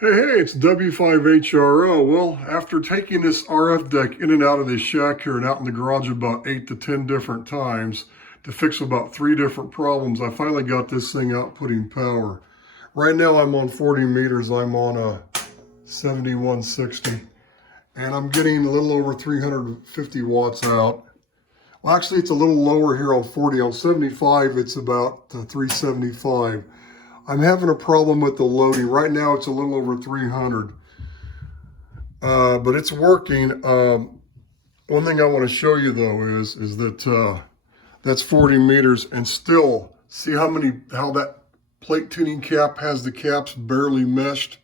Hey, it's W5HRO. Well, after taking this RF deck in and out of this shack here and out in the garage about 8 to 10 different times to fix about 3 different problems, I finally got this thing out putting power. Right now I'm on 40 meters. I'm on a 7160 and I'm getting a little over 350 watts out. Well, actually it's a little lower here on 40. On 75 it's about 375. I'm having a problem with the loading. Right now it's a little over 300, but it's working. One thing I want to show you though is that that's 40 meters, and still see how that plate tuning cap has the caps barely meshed.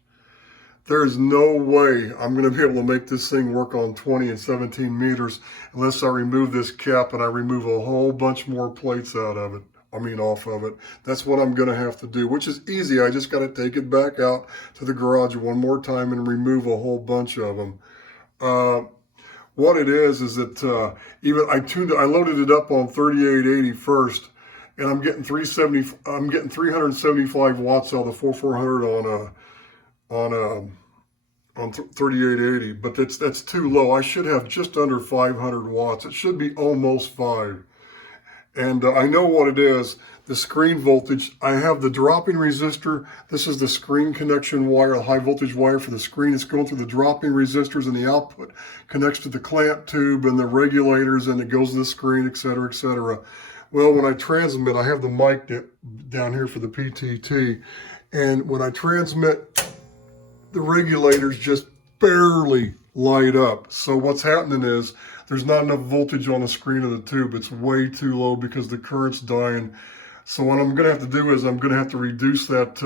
There is no way I'm going to be able to make this thing work on 20 and 17 meters unless I remove this cap and I remove a whole bunch more plates out of it. Off of it. That's what I'm going to have to do, which is easy. I just got to take it back out to the garage one more time and remove a whole bunch of them. What it is that I loaded it up on 3880 first, and I'm getting 375 watts out of the 4400 on 3880, but that's too low. I should have just under 500 watts. It should be almost 5. And I know what it is, the screen voltage. I have the dropping resistor. This is the screen connection wire, a high voltage wire for the screen. It's going through the dropping resistors, and the output connects to the clamp tube and the regulators, and it goes to the screen, etc., etc. Well, when I transmit, I have the mic down here for the PTT, and when I transmit, the regulators just barely light up. So what's happening is there's not enough voltage on the screen of the tube. It's way too low because the current's dying. So what I'm going to have to do is I'm going to have to reduce that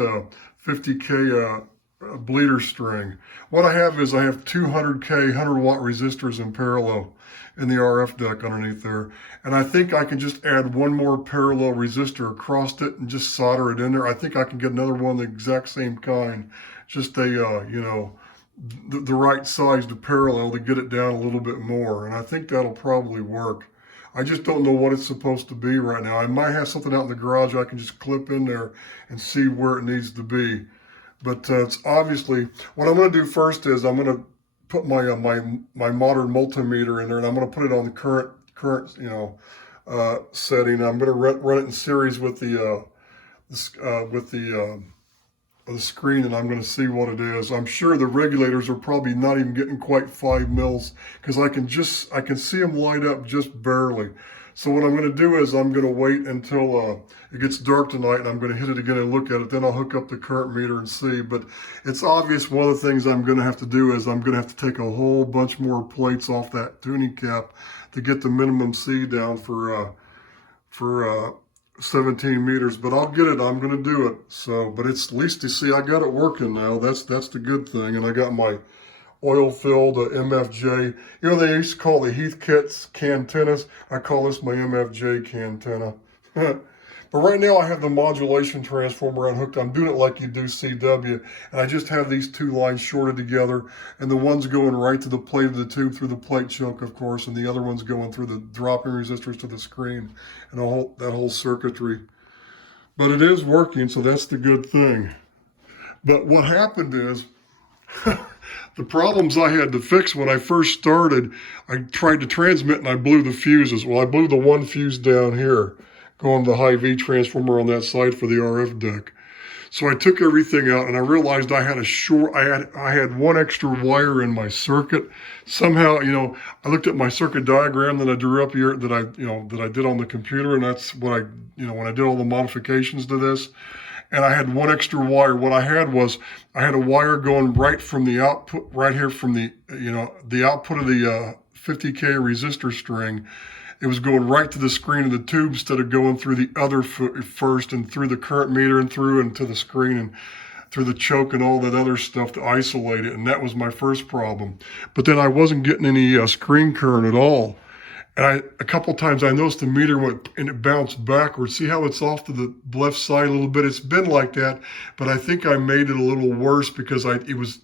50K bleeder string. What I have 200K 100 watt resistors in parallel in the RF deck underneath there. And I think I can just add one more parallel resistor across it and just solder it in there. I think I can get another one the exact same kind, just the right size to parallel to get it down a little bit more. And I think that'll probably work. I just don't know what it's supposed to be right now. I might have something out in the garage I can just clip in there and see where it needs to be. But it's obviously, what I'm going to do first is I'm going to put my modern multimeter in there, and I'm going to put it on the current setting. I'm going to run it in series with the screen, and I'm going to see what it is. I'm sure the regulators are probably not even getting quite 5 mils because I can see them light up just barely. So what I'm going to do is I'm going to wait until it gets dark tonight, and I'm going to hit it again and look at it. Then I'll hook up the current meter and see. But it's obvious one of the things I'm going to have to do is I'm going to have to take a whole bunch more plates off that tuning cap to get the minimum C down for 17 meters, but I'll get it. I'm going to do it. So, but it's at least, you see, I got it working now. That's the good thing. And I got my oil-filled MFJ. You know, they used to call the Heathkits cantennas. I call this my MFJ cantenna. But right now I have the modulation transformer unhooked. I'm doing it like you do CW. And I just have these two lines shorted together. And the one's going right to the plate of the tube through the plate choke, of course. And the other one's going through the dropping resistors to the screen and that whole circuitry. But it is working, so that's the good thing. But what happened is, the problems I had to fix when I first started, I tried to transmit and I blew the fuses. Well, I blew the one fuse down here, going to the high V transformer on that side for the RF deck. So I took everything out and I realized I had I had one extra wire in my circuit. Somehow, I looked at my circuit diagram that I drew up here that I did on the computer, and that's what when I did all the modifications to this. And I had one extra wire. What I had was, I had a wire going right from the output, right here from the output of the 50K resistor string. It was going right to the screen of the tube instead of going through the other first and through the current meter and through into the screen and through the choke and all that other stuff to isolate it. And that was my first problem. But then I wasn't getting any screen current at all. And a couple times I noticed the meter went and it bounced backwards. See how it's off to the left side a little bit? It's been like that, but I think I made it a little worse because it was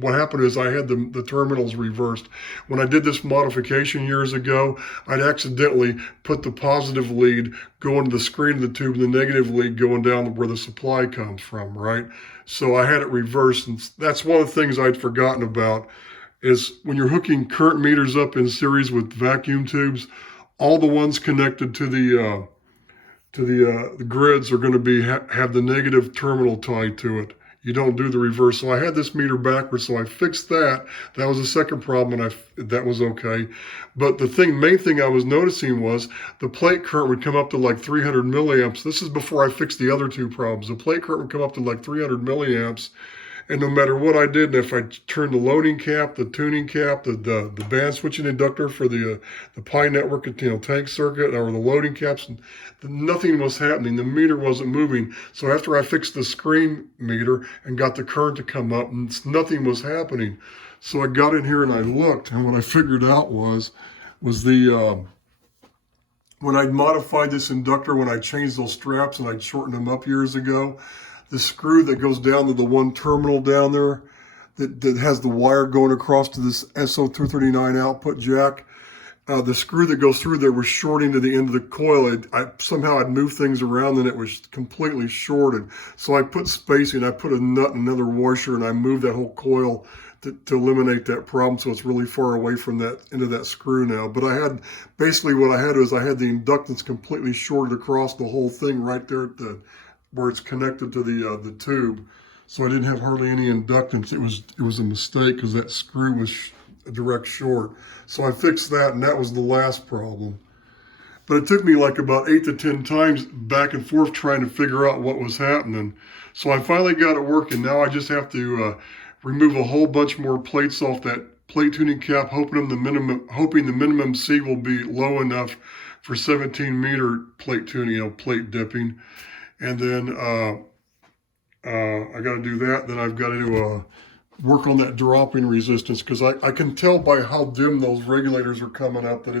what happened is I had the terminals reversed. When I did this modification years ago, I'd accidentally put the positive lead going to the screen of the tube and the negative lead going down where the supply comes from, right? So I had it reversed, and that's one of the things I'd forgotten about, is when you're hooking current meters up in series with vacuum tubes, all the ones connected to the grids are going to be have the negative terminal tied to it. You don't do the reverse. So I had this meter backwards, so I fixed that. That was the second problem, and that was okay. But the main thing I was noticing was the plate current would come up to like 300 milliamps. This is before I fixed the other two problems. The plate current would come up to like 300 milliamps. And no matter what I did, and if I turned the loading cap, the tuning cap, the band switching inductor for the Pi network, tank circuit, or the loading caps, nothing was happening. The meter wasn't moving. So after I fixed the screen meter and got the current to come up, nothing was happening. So I got in here and I looked, and what I figured out was when I'd modified this inductor, when I changed those straps and I'd shortened them up years ago, the screw that goes down to the one terminal down there that has the wire going across to this SO239 output jack, the screw that goes through there was shorting to the end of the coil. Somehow I'd moved things around and it was completely shorted. So I put spacing, I put a nut and another washer, and I moved that whole coil to eliminate that problem, so it's really far away from that end of that screw now. But basically what I had was I had the inductance completely shorted across the whole thing right there at where it's connected to the tube, so I didn't have hardly any inductance. It was a mistake because that screw was a direct short. So I fixed that, and that was the last problem. But it took me like about 8 to 10 times back and forth trying to figure out what was happening. So I finally got it working. Now I just have to remove a whole bunch more plates off that plate tuning cap, hoping the minimum C will be low enough for 17 meter plate tuning, plate dipping. And then I got to do that. Then I've got to work on that dropping resistance, because I can tell by how dim those regulators are coming up that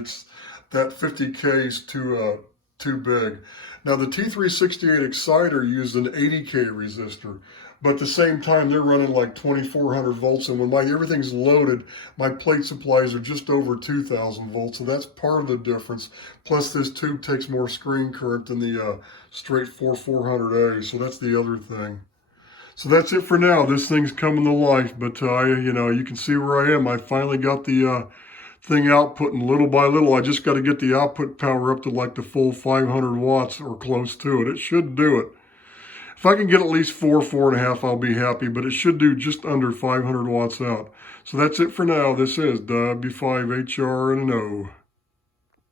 that 50K is too big. Now the T368 exciter used an 80K resistor, but at the same time they're running like 2400 volts, and when everything's loaded, my plate supplies are just over 2000 volts, so that's part of the difference. Plus this tube takes more screen current than the straight 4400A, so that's the other thing. So that's it for now. This thing's coming to life, but you can see where I am. I finally got the thing outputting little by little. I just got to get the output power up to like the full 500 watts or close to it. It should do it. If I can get at least 4.5, I'll be happy, but it should do just under 500 watts out. So that's it for now. This is W5HR and an O.